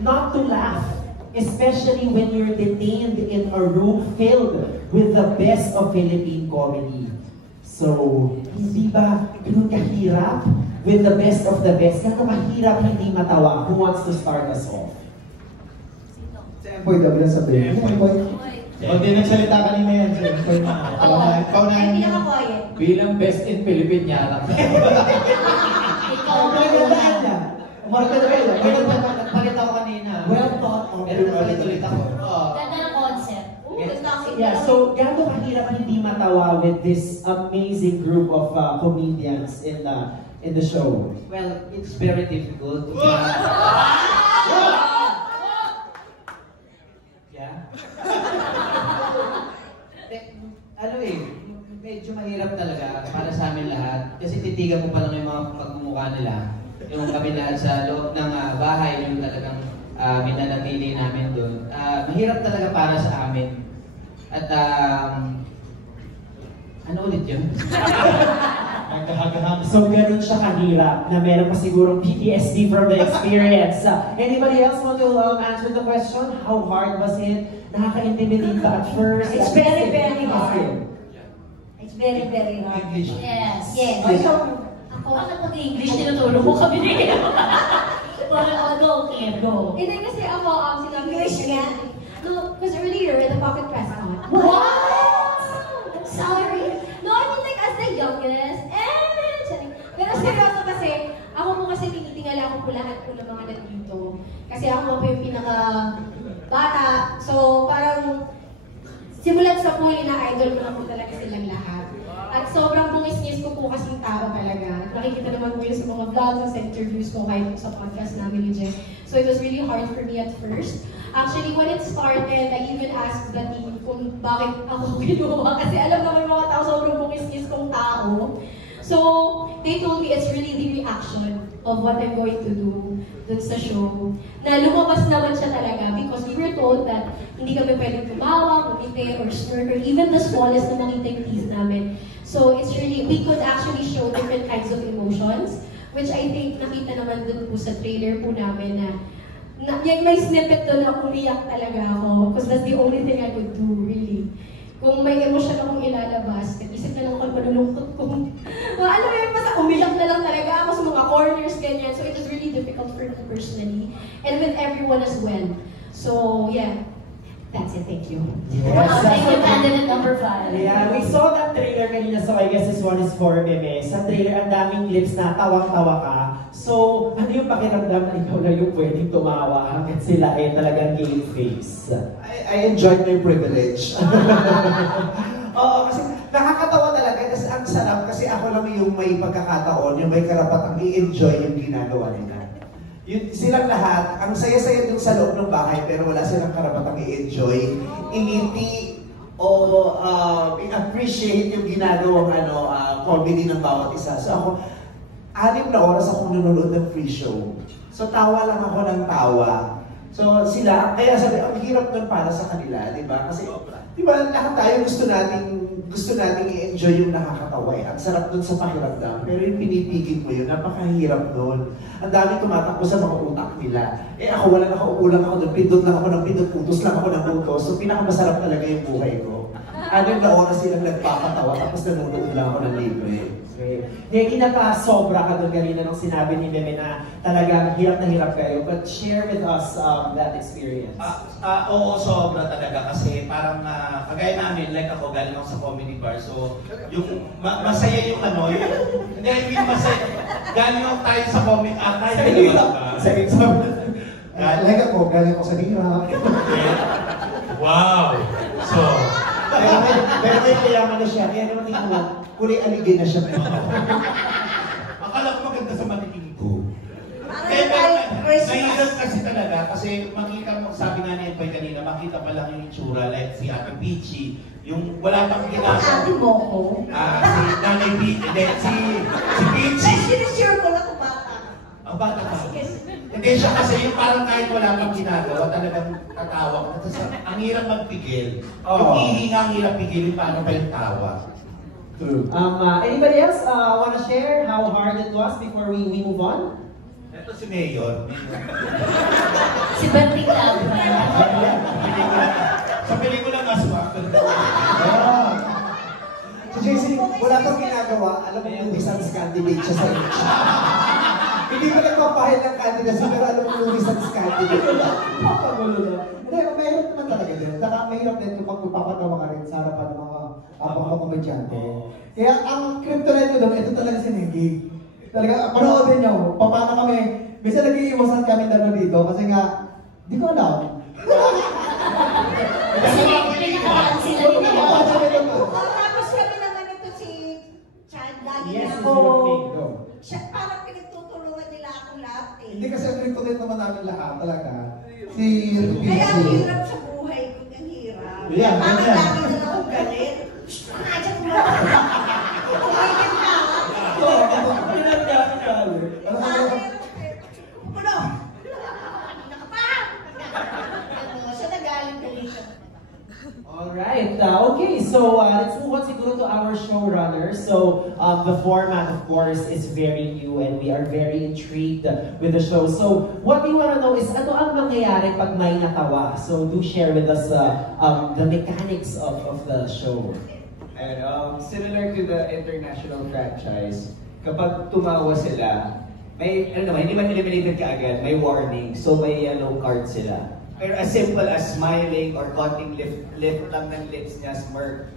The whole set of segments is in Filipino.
not to laugh, especially when you're detained in a room filled with the best of Philippine comedy. So, hindi ba ganun kahirap with the best of the best? Gano'n kahirap hindi matawa? Who wants to start us off? Si Empoy daw yan sabihin. Empoy. Pag di nagsalita kanina yan, si Empoy na. Ay, hindi ako quiet. Bilang best in Philippine niya. Ikaw. Magandaan niya. Umarga na kayo. Nagpalit ako kanina. Well thought of. Pero ulit-ulit ako. Ganda ng concept. Yeah, so gano'n kahirap hindi matawa with this amazing group of comedians in the show? Well, it's very difficult to be... Yeah? Ano medyo mahirap talaga para sa amin lahat. Kasi titigan mo pa lang yung mga pagmumukha nila. Yung kami lahat sa loob ng bahay, yung talagang minanatili namin doon. Mahirap talaga para sa amin. At ano ulit yun? So ganun siya kahirap na meron pa sigurong PTSD from the experience. Anybody else want to answer the question? How hard was it? Nakaka-intimidate ba at first? It's very, very hard. It's very, very hard. English. Yes. Yes. Ako, pag English, tinutulong mo kami rin. Parang go, Kim, go. Hindi kasi ako, sinabi English nga. No, because earlier in the pocket press con. What? I'm sorry. No, I mean like as the youngest. Pero seryoso kasi, ako po kasi tinitingala ko po lahat po ng mga nandito. Kasi ako po yung pinaka bata. So parang simulat sa po ina-idol ko na po talaga silang lahat. At sobrang bungis-ngis ko po kasing tao talaga. Nakikita naman po yun sa mga vlogs, sa interviews ko, kahit sa podcast namin ni Jen. So it was really hard for me at first. Actually, when it started, I even asked the team kung bakit ako ginawa. Kasi alam naman mga tao, sobrang bungis-ngis kong tao. So, they told me it's really the reaction of what I'm going to do dun sa show. Na lumabas naman siya talaga because we were told that hindi kami pwedeng tumawa, kumite, or smirk, or even the smallest na makita yung teeth namin. So, it's really, we could actually show different kinds of emotions, which I think nakita naman dun po sa trailer po namin na may snippet doon na umiyak talaga ako because that's the only thing I could do, really. Kung may emosyon akong ilalabas, nag-isip na lang ako malulungkot ko. Alam mo yun, basta umiyak na lang talaga ako sa mga corners, ganyan. So it was really difficult for me personally. And with everyone as well. So, yeah. That's it. Thank you. Yes. Wow, thank you, candidate number 5. Yeah, we saw that trailer kanina, so I guess this one is for Meme. Sa trailer, ang daming lips na tawang-tawa ka. So, ano yung pakiramdam na ikaw na yung pwedeng tumawa hanggang sila ay talagang game face? I enjoyed my privilege. Oo, kasi nakakatawa talaga kasi ang sarap kasi ako lang yung may pagkakataon, yung may karapatang i-enjoy yung ginagawa nila. Silang lahat, ang saya-saya dun sa loob ng bahay pero wala silang karapatang i-enjoy, ingiti o i-appreciate yung ginagawang comedy ng bawat isa. So ako, 6 na oras akong nanonood ng free show. So tawa lang ako ng tawa. So sila, kaya sabi, ang hirap nun para sa kanila, di ba? Kasi, di ba, lahat tayo gusto nating i-enjoy yung nakakatawa eh. Ang sarap dun sa pakiramdam. Pero yung pinipigil mo yun, napakahirap nun. Ang daming tumatakbo sa mga utak nila. Eh ako, wala nakauulang ako dun, pindot lang ako ng pindot, utos lang ako ng utos. So pinakamasarap talaga yung buhay ko. 6 na oras silang nagpapatawa, tapos nanonood lang ako ng libre. Hindi, kinapa-sobra ka doon kanina nung sinabi ni Meme na talagang hirap na hirap kayo. But share with us that experience. Oo, sobra talaga kasi parang kagaya namin, like ako, galing ako sa comedy bar. So, yung masaya yung hindi, I mean masaya. Galing ako tayo sa comedy, tayo Like ako, galing ako sa Nira. Wow! So, pero may kayaman na siya, kaya naman ito, kuli-aligin na siya. akala ko maganda sa matiting ko. Parang Mahirap kasi talaga, kasi makita mo, sabi nga niya pa kanina, makita pa lang yung itsura, like si Ate Peachy, yung wala pang ginagawa. Sabi mo ko? Si Nanay Peachy, hindi, si Peachy. Sinisure ko lang kung bata. Ang bata pa. Hindi siya kasi yung parang kahit wala pang ginagawa, talagang tatawa. Ang hirap magpigil. Yung hihinga, ang hirap pigilin, paano pa yung tawa. True. Anybody else want to share how hard it was before we move on? Ito si Mayor. Si Bertie Labra. Sa pelikula nga sumakot. Si JC, wala pang ginagawa, alam mo lumisans candidate siya sa inyo. Hindi ko nagpapahid ng candidacy, pero alam mo lumisans candidate. Papagulo na. Hindi, mahirap naman talaga din. Saka mahirap din kapag magpapatawa ka rin sa harapan ng mga komedyante. Kaya ang kryptonite ko doon, ito talaga si Nicky. Talaga, panoodin niyo, paano kami, minsan nag-iiwasan kami dalawa dito kasi nga, di ko alam. Kasi pinakaraan sila nila. Tapos kami naman ito si Chad, lagi Yes, na it's ako. your thing. Siya, parang pinagtutulungan nila akong lahat eh. Hindi kasi ang kryptonite naman namin lahat talaga. Si Kaya ang PC. hirap sa buhay ko, ang hirap. Yeah, Parang yeah. lagi na lang akong galit. Nandiyan mo lang. Tumigil ka. Puno! Nakapahang! Siya nagaling-galing siya. Alright, okay, so let's move on siguro to our showrunners. So the format, of course, is very new and we are very intrigued with the show. So what we want to know is ano ang mangyayari pag may natawa? So do share with us the mechanics of the show. And similar to the international franchise, kapag tumawa sila, may, hindi man eliminated kaagad, may warning, so may yellow card sila. Pero as simple as smiling or konting lift lang ng lips niya, smirk,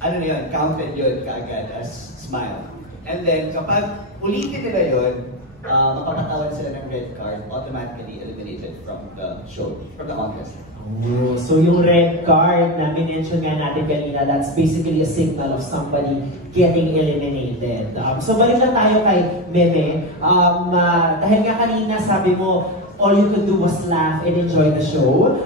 na yun, counted yun kaagad as smile. And then, kapag ulitin nila yun, mapapatawan sila ng red card, automatically eliminated from the show, from the contest. Oh, so yung red card na minention nga natin kanina, that's basically a signal of somebody getting eliminated. So balik lang tayo kay Meme. Dahil nga kanina sabi mo, all you could do was laugh and enjoy the show.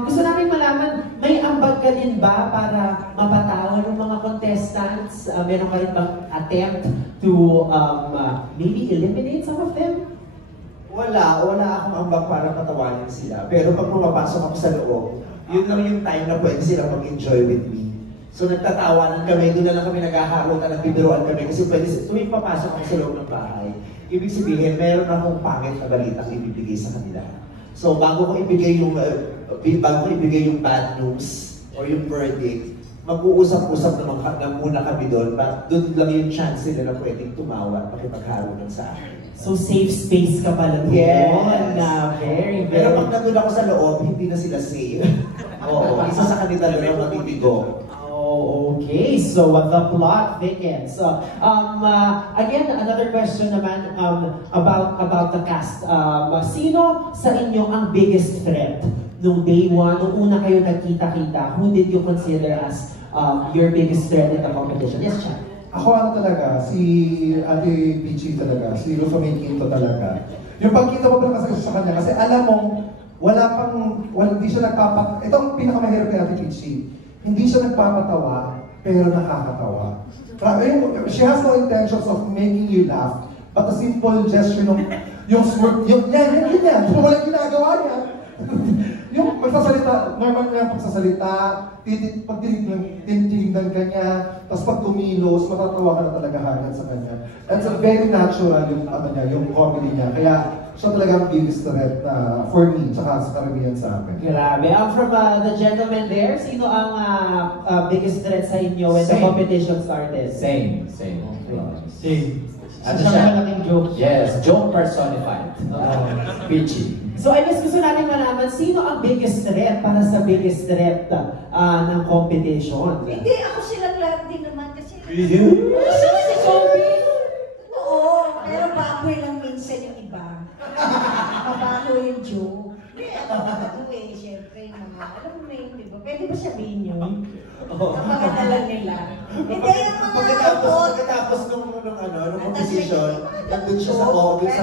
Gusto namin malaman, may ambag ka din ba para mapatawan ng mga contestants? Meron ka rin bang attempt to maybe eliminate some of them? Wala akong ambag para patawanin sila. Pero pag pumapasok ako sa loob, yun lang yung time na pwede sila mag-enjoy with me. So nagtatawanan kami, doon na lang kami naghaharutan, nagbibiruan kami kasi pwede tuwing papasok ako sa loob ng bahay. Ibig sabihin, meron akong pangit na balitang ibibigay sa kanila. So bago ko ibigay yung bad news or yung verdict, mag-uusap-usap naman muna kami doon. Doon lang yung chance nila na pwedeng tumawa at makipagharutan sa akin. So safe space ka pala doon. Yes. Very, very. Pero pag nandun ako sa loob, hindi na sila safe. Oo, isa sa kanila lang ang matibigo. Oh, okay. So the plot thickens. Again, another question naman about the cast. Sino sa inyo ang biggest threat nung day one, nung una kayo nagkita-kita? Who did you consider as your biggest threat in the competition? Yes, Chad. Ako talaga, si Ate Peachy talaga, si Rufa May Quinto talaga. Yung pagkita mo pa kasi sa kanya, kasi alam mo, hindi siya ito ang pinakamahirap kay Ate Peachy. Hindi siya nagpapatawa, pero nakakatawa. She has no intentions of making you laugh, but a simple gesture yung smirk, yan, walang ginagawa niya. Yung magsasalita, normal na pagsasalita, pag tinitingnan ka niya, tapos pag kumilos, matatawa ka na talaga hagad sa kanya. That's a very natural yung comedy niya. Kaya siya talaga ang biggest threat for me, tsaka sa karamihan sa akin. Grabe. From the gentleman there, sino ang biggest threat sa inyo when the Same. competition started? Same. Ano siya? Malaking joke. Yes, joke personified. Peachy. So I guess gusto natin malaman, sino ang biggest threat para sa biggest threat ng competition? Hindi, ako silang lahat din naman kasi... You? Gusto ko si Kobe. Oo, pero baboy lang minsan yung iba. Mabaho yung joke. Hindi, ano eh, syempre, mga, alam mo na yun, di ba? Pwede ba sabihin yun? Napakatalan nila. Hindi, yung mga Pagkatapos nung competition, nandun siya sa office,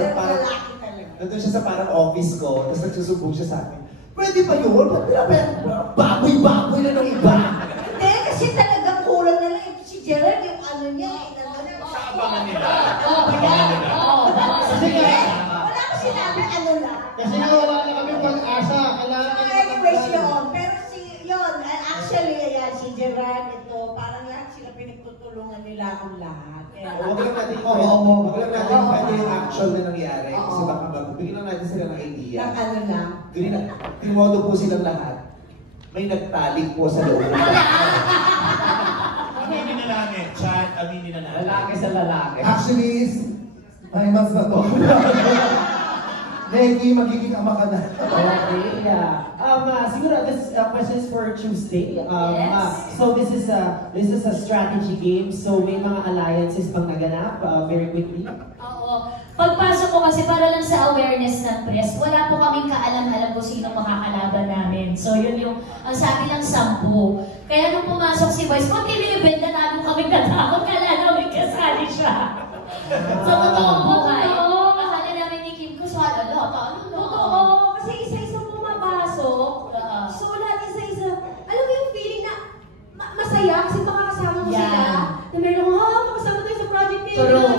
nandun siya sa parang office ko, tapos nagsusubong siya sa akin. Pwede pa yun? Baboy-baboy na ng iba. Hindi, kasi talagang kulang na lang si Gerard, yung ano niya, Abangan nila. wala ko sinabi, ano lang. Kasi nga wala na kami pag-asa, Anyways, yun. Pero actually, ayan, si Gerard, ito, parang lahat sila pinagtutulungan nila akong lahat. Huwag lang natin kwento yung action na nangyari. Kasi baka bigyan lang natin sila ng idea. Ng ano lang. Timodo po silang lahat. May nagtalik po sa loob. Aminin na namin, Chad, aminin na namin. Lalaki sa lalaki. Actually, 9 months na to. Neki, magiging ama ka na. Okay, yeah. Siguro this question is for Tuesday. Yes. So this is a strategy game. So may mga alliances pang naganap very quickly. Oo. Pagpasok ko kasi para lang sa awareness ng press, wala po kaming kaalam-alam kung sino makakalaban namin. So yun yung, ang sabi ng 10. Kaya nung pumasok si Vice, kung tinibend na namin kami katakot, kala namin kasali siya. So totoong buhay. Akala namin ni Kim Kuswala, Totoo, kasi isa-isang pumapasok. So lahat isa-isa, alam mo yung feeling na masaya kasi makakasama mo sila. Na meron makasama tayo sa project niya. True.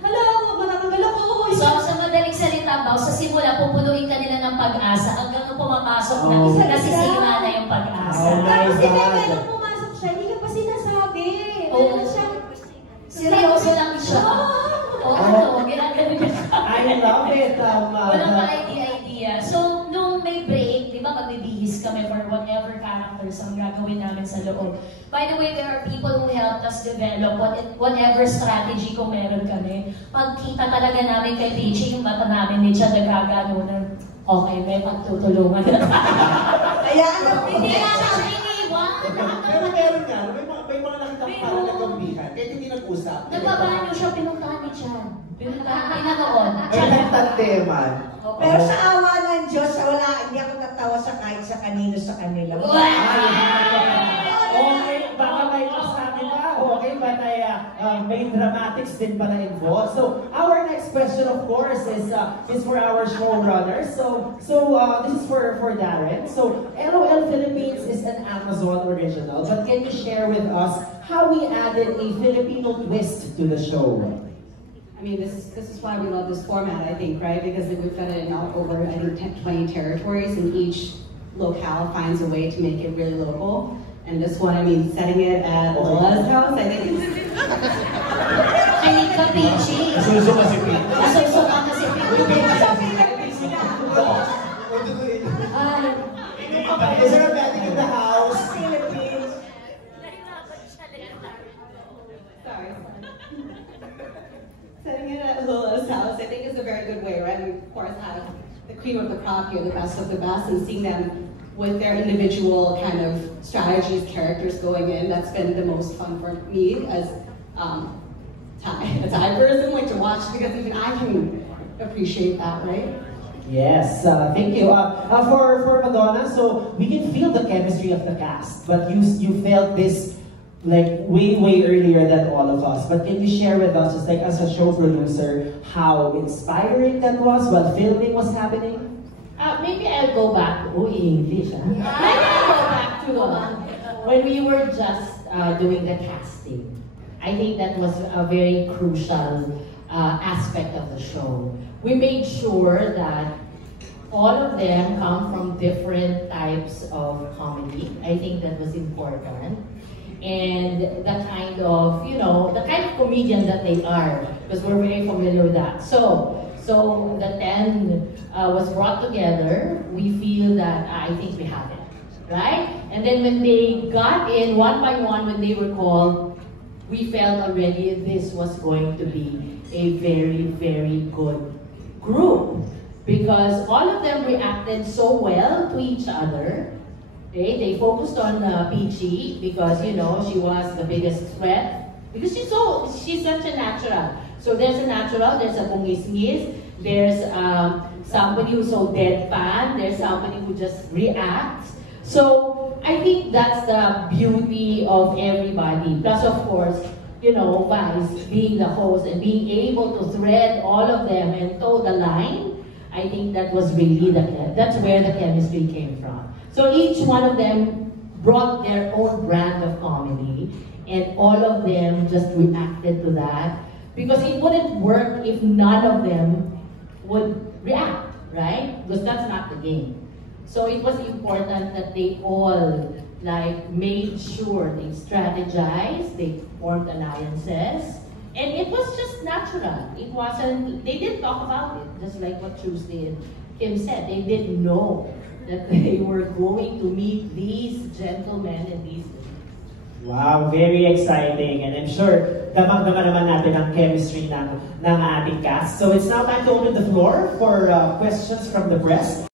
Hala, matatanggal ako. So sa madaling salita ba, sa simula pupunuin ka nila ng pag-asa hanggang nung pumapasok na Oh. nasisira na yung pag-asa. Oh my Tapos si God. Bebe, nung pumasok siya, hindi ka pa sinasabi. Oh. Meron siyang... Seryoso lang siya. O ano, ginagano niya siya. I love it. Walang ka-idea. So, nung may break, di ba, magbibihis kami for whatever characters ang gagawin namin sa loob. By the way, there are people who helped us develop whatever strategy kung meron kami. Pagkita talaga namin kay Peachy, yung mata namin ni Chad nagagano na, okay, may pagtutulungan. Kaya ano, Hindi na siya iniwan. Pero meron nga, may mga nakita ko parang nagkambihan. Kahit hindi nag-usap. Nagbabanyo siya, pinuntahan ni Chad. Pinuntahan, pinanoon. May nagtanteman. Pero sa awa ng Diyos, hindi ako natawa sa kahit sa kanino sa kanila. Okay, baka may masabi pa. Okay, but may dramatics din pala involved. So, our next question, of course, is for our showrunners. So this is for Darren. So, LOL Philippines is an Amazon original, but can you share with us how we added a Filipino twist to the show? I mean, this is why we love this format, I think, right? Because we've done it now over, I think, 20 territories, and each locale finds a way to make it really local. And this one, I mean, setting it at Lola's house, I think it's... I need ka, Peachy. Nasuso kasi Pete. Nasuso ka kasi, Peachy. Is there a wedding in the house? Sorry. Setting it at Lola's house, I think is a very good way, right? We, of course, have the cream of the crop here, the best of the best, and seeing them with their individual kind of strategies, characters going in. That's been the most fun for me as a Thai person, like to watch, because even I can appreciate that, right? Yes, thank you. For Madonna, so we can feel the chemistry of the cast, but you felt this like way earlier than all of us. But can you share with us, just like as a show producer, how inspiring that was while filming was happening? Maybe I'll go back. English. Maybe I'll go back to when we were just doing the casting. I think that was a very crucial aspect of the show. We made sure that all of them come from different types of comedy. I think that was important. And the kind of, the kind of comedian that they are, because we're very familiar with that. So the 10 was brought together. We feel that I think we have it, right? And then when they got in one by one, when they were called, we felt already this was going to be a very, very good group, because all of them reacted so well to each other. Okay? They focused on Peachy because she was the biggest threat, because she's such a natural. So there's a natural, there's a bungis-ngis, there's somebody who's so deadpan, there's somebody who just reacts. So I think that's the beauty of everybody. Plus, of course, Vice being the host and being able to thread all of them and toe the line. I think that was really that's where the chemistry came from. So each one of them brought their own brand of comedy, and all of them just reacted to that, because it wouldn't work if none of them would react, right? Because that's not the game. So it was important that they all made sure they strategized, they formed alliances, and it was just natural. It wasn't, they didn't talk about it, just like what Tuesday and Kim said, they didn't know that they were going to meet these gentlemen and these Wow, very exciting. And I'm sure damang-dama naman natin ang chemistry ng ating cast. So it's now time to open the floor for questions from the press.